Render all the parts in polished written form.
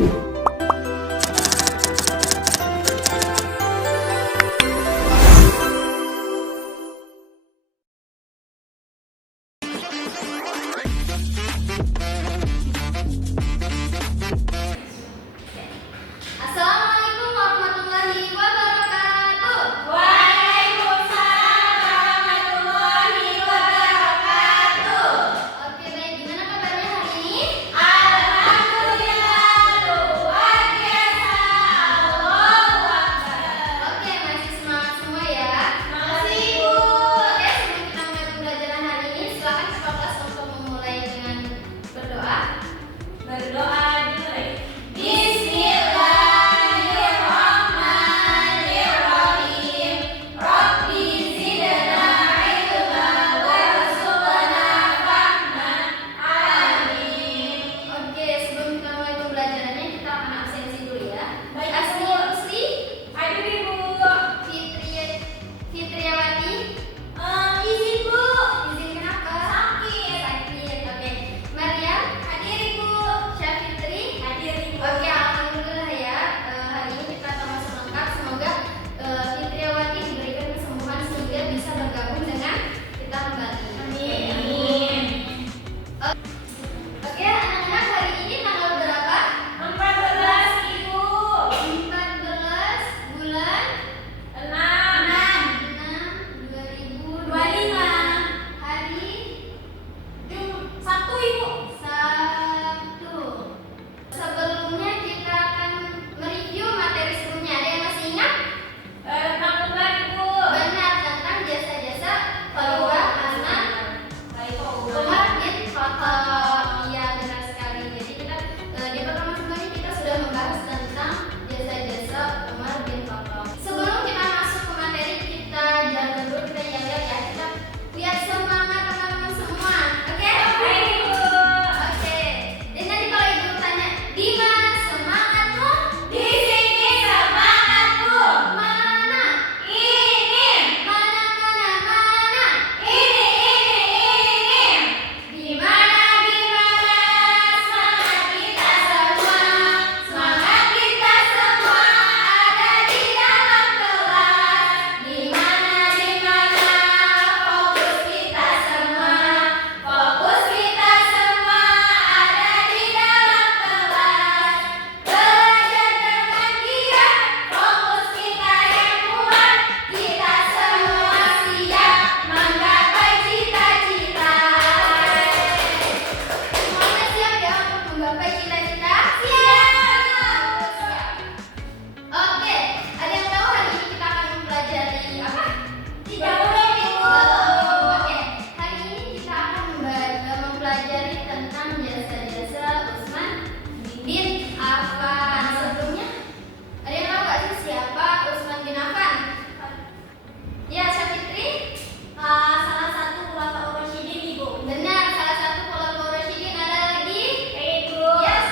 Assalamualaikum warahmatullahi wabarakatuh. Waalaikumsalam warahmatullahi wabarakatuh. Oke, baik. Gimana kabarnya hari ini? Alhamdulillah, luar biasa. Allahu Akbar. Oke, masih semangat semua ya? Masih, Bu. Oke, sebelum kita mulai pembelajaran hari ini, silakan kepala kelas untuk memulai dengan berdoa. Berdoa dimulai. Bismillahirrahmanirrahim. Rabbi zidna ilma warzuqna fahman. Amin. Oke, sebelum kita mulai pembelajarannya, kita akan absensi dulu ya. Baik, Asli Bu. Rusli, Hadir, Ibu. Fitriawati, Izin, Bu. izin kenapa? Sakit. Sakit. Oke. Maryam, Hadir, Ibu. Syafitri, Hadir, Ibu. oke, alhamdulillah ya. Hari ini kita termasuk lengkap. Semoga Fitriawati diberikan kesembuhan sehingga bisa bergabung dengan kita kembali. Amin. Oke, anak-anak, hari ini tanggal berapa? 14, Ibu. 14 bulan 6. 6 2025. Hari Sabtu, Ibu. Sabtu. Sebelumnya kita akan mereview materi sebelumnya. Ada yang masih ingat? Tentang bulan, Ibu. Benar, tentang jasa-jasa Fauzah anak Umar bin Khattab. Iya, benar sekali. Jadi kita di pertemuan sebelumnya kita sudah membahas tentang jasa-jasa Umar bin Khattab. Sebelum kita masuk ke materi, kita jangan dulu, kita lihat ya. Kita biar semangat teman-teman semua. Oke? Baik, Ibu. Oke. Dan nanti kalau ibu tanya, di mana semangatmu? Di sini semangatku. Mana? Ini. Mana? Ini. Di mana? Semangat kita semua. Semangat kita semua ada di dalam kelas. Di mana fokus kita semua. Fokus kita semua ada di dalam kelas. Belajar dengan giat, fokus kita yang kuat. Kita semua siap menggapai cita-cita. Semuanya siap ya untuk menggapai cita-cita? Siap. Oke, ada yang tahu hari ini kita akan mempelajari apa? 30, Ibu. Oke, hari ini kita akan mempelajari tentang jasa-jasa Utsman bin Affan. Sebelumnya, ada yang tahu nggak sih siapa Utsman bin Affan? Ya, Syafitri? Salah satu khulafaur rasyidin, Ibu. Benar, salah satu khulafaur rasyidin. Ada lagi? Ibu. Ya,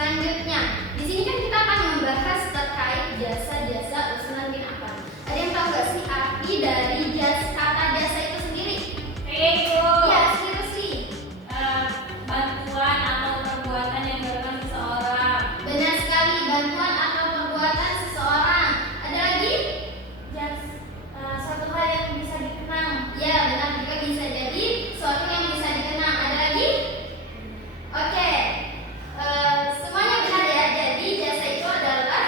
Selanjutnya, di sini kan kita akan membahas terkait jasa-jasa Utsman bin Affan. Ada yang tahu nggak sih arti dari kata jasa itu sendiri? Ibu. Iya, seriously. Bantuan atau perbuatan yang dilakukan seseorang. Benar sekali, bantuan atau perbuatan seseorang. Ada lagi? Suatu hal yang bisa dikenang. Ya, benar juga bisa jadi sesuatu yang bisa dikenang. Ada lagi? Oke. Semuanya benar ya. Jadi jasa itu adalah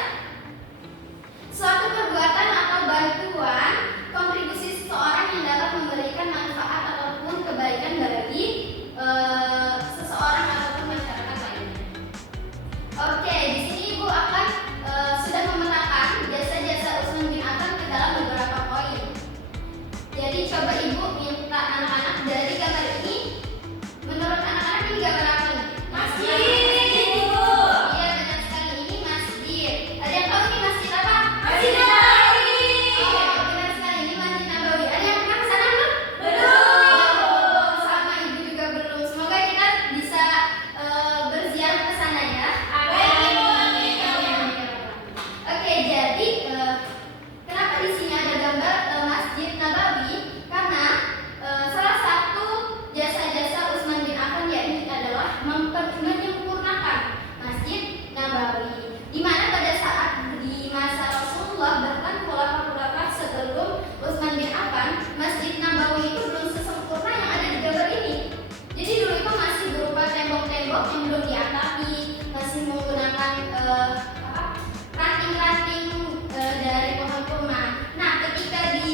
suatu perbuatan atau bantuan kontribusi seseorang yang dapat memberikan manfaat ataupun kebaikan bagi seseorang ataupun masyarakat lainnya. Oke, di sini Ibu akan sudah memetakan jasa-jasa Utsman bin Affan ke dalam beberapa poin. Jadi coba Ibu minta anak-anak dari gambar ini, menurut anak-anak ini gambar apa nih? Masjid, Ibu. Iya, benar sekali, ini masjid. Ada yang tahu ini masjid apa? Masjid Nabawi. Oh, benar sekali, ini Masjid Nabawi. Ada yang pernah ke sana belum? Belum. Sama Ibu juga belum. Semoga kita bisa berziarah ke sana ya. Amin, Ibu. Amin. Oke, jadi kenapa di sini ada gambar Masjid Nabawi? Karena salah satu jasa-jasa Utsman bin Affan yakni adalah menyempurnakan Masjid Nabawi. Di mana pada saat di masa Rasulullah bahkan khulafatul sebelum Utsman bin Affan, Masjid Nabawi itu belum sesempurna yang ada di gambar ini. Jadi dulu itu masih berupa tembok-tembok yang belum diatapi, masih menggunakan ranting-ranting dari pohon kurma. Nah, ketika di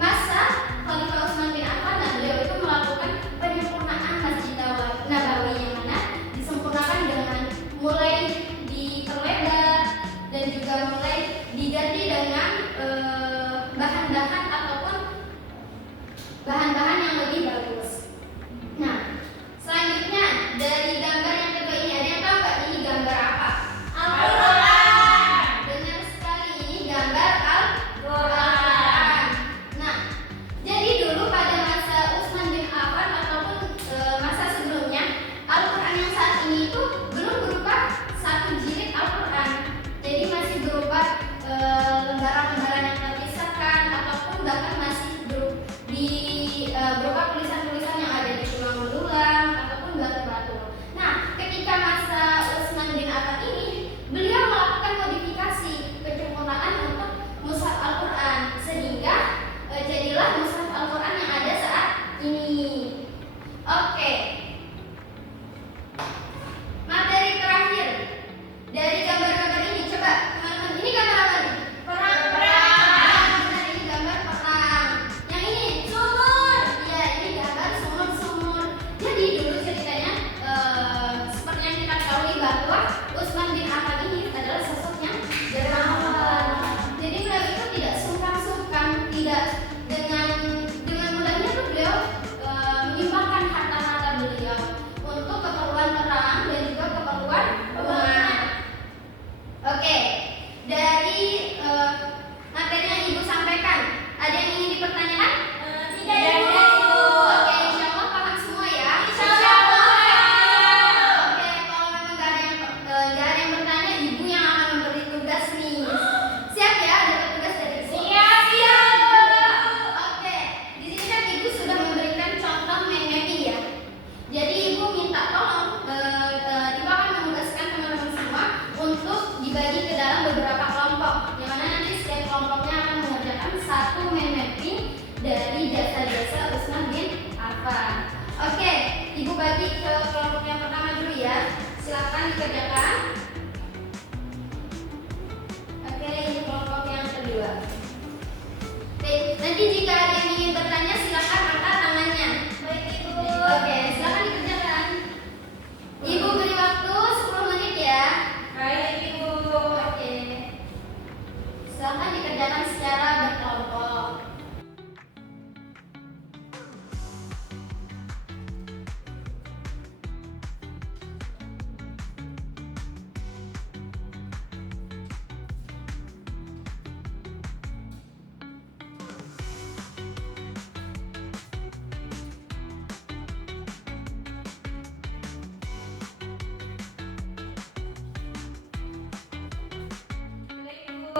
masa Khalifah Utsman bin Affan, beliau itu melakukan penyempurnaan Masjid Nabawi yang mana disempurnakan dengan mulai diperlebar dan juga mulai diganti dengan bahan-bahan ataupun bahan-bahan yang lebih bagus. Nah, selanjutnya dari gambar yang kedua ini, ada yang tahu nggak ini gambar apa?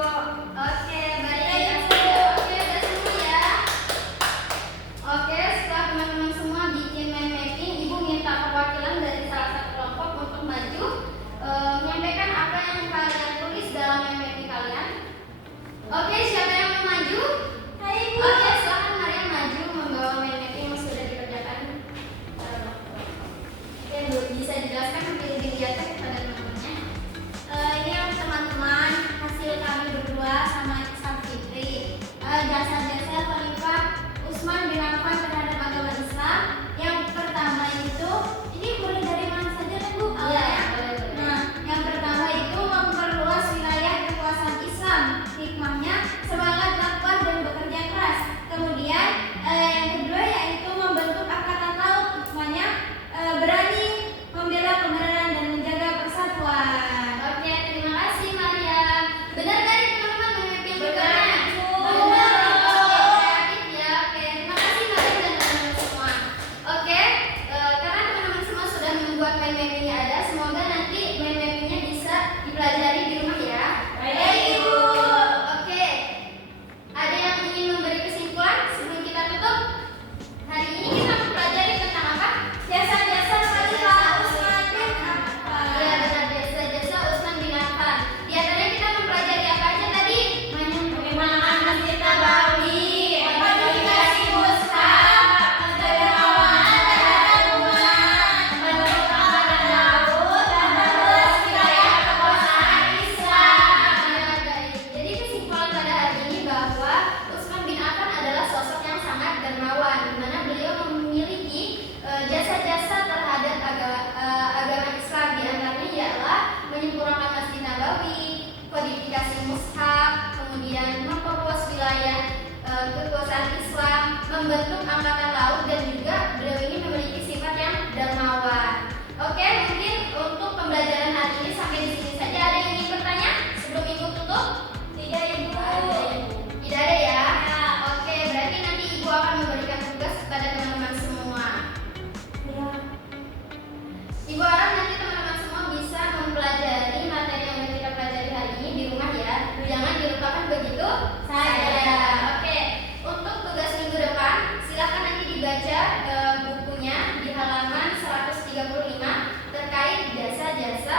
Oke, baik. Oke, udah semua ya. Oke, setelah teman-teman semua bikin mind mapping, Ibu minta perwakilan dari salah satu kelompok untuk maju menyampaikan apa yang kalian tulis dalam mind mapping kalian. Oke, siapa yang mau maju? Hai, Bu. Oke, silakan Maria maju membawa mind mapping yang sudah dikerjakan. Oke, Bu, bisa dijelaskan sambil dilihatkan kepada teman-temannya. Ini yang teman-teman hasil kami berdua sama Ihsan Fitri. Jasa-jasa Khalifah Utsman bin Affan terhadap agama Islam. Yang pertama itu, ini boleh dari mana saja kan Bu? Iya, boleh. Nah, yang pertama itu memperluas wilayah kekuasaan Islam. Hikmahnya semangat dakwah dan bekerja keras. Kemudian yang kedua yaitu membentuk angkatan laut. Hikmahnya berani membela kebenaran dan menjaga persatuan. Oke, terima kasih Maria. Benar tadi teman-teman memimpin Benar, juga. Bu. Benar. Oke, kreatif ya. Oke, terima kasih Maria dan teman-teman semua. Oke, karena teman-teman semua sudah membuat mind mappingnya ada, semoga nanti mind mappingnya bisa dipelajari di rumah ya. Baik, Ibu. Oke, ada yang ingin memberi kesimpulan sebelum kita tutup? Hari ini kita mempelajari tentang apa? Jasa-jasa Khalifah Utsman bin Affan. Iya benar, jasa-jasa Utsman bin Affan. Di antaranya kita mempelajari apa aja tadi? Pengembangan Masjid Nabawi, modifikasi mushaf, pengelolaan terhadap umat, membentuk angkatan laut, dan memperluas wilayah kekuasaan Islam. Ya, baik. Jadi kesimpulan pada hari ini bahwa Utsman bin Affan adalah sosok yang sangat dermawan, di mana beliau memiliki jasa-jasa terhadap agama Islam. Di antaranya ialah menyempurnakan Masjid Nabawi, kodifikasi mushaf, kemudian memperluas wilayah kekuasaan Islam, membentuk angkatan laut, dan juga beliau ini memiliki sifat yang dermawan. Oke, mungkin untuk pembelajaran hari ini sampai di sini saja. Ada yang ingin bertanya sebelum Ibu tutup? Tidak, Ibu. Tidak ada ya? Oke, berarti nanti Ibu akan memberikan tugas kepada teman-teman semua. Ya. Ibu harap nanti teman-teman semua bisa mempelajari materi yang sudah kita pelajari hari ini di rumah ya. Jangan dilupakan begitu saja. Oke, untuk tugas minggu depan silakan nanti dibaca bukunya di halaman 135 terkait jasa-jasa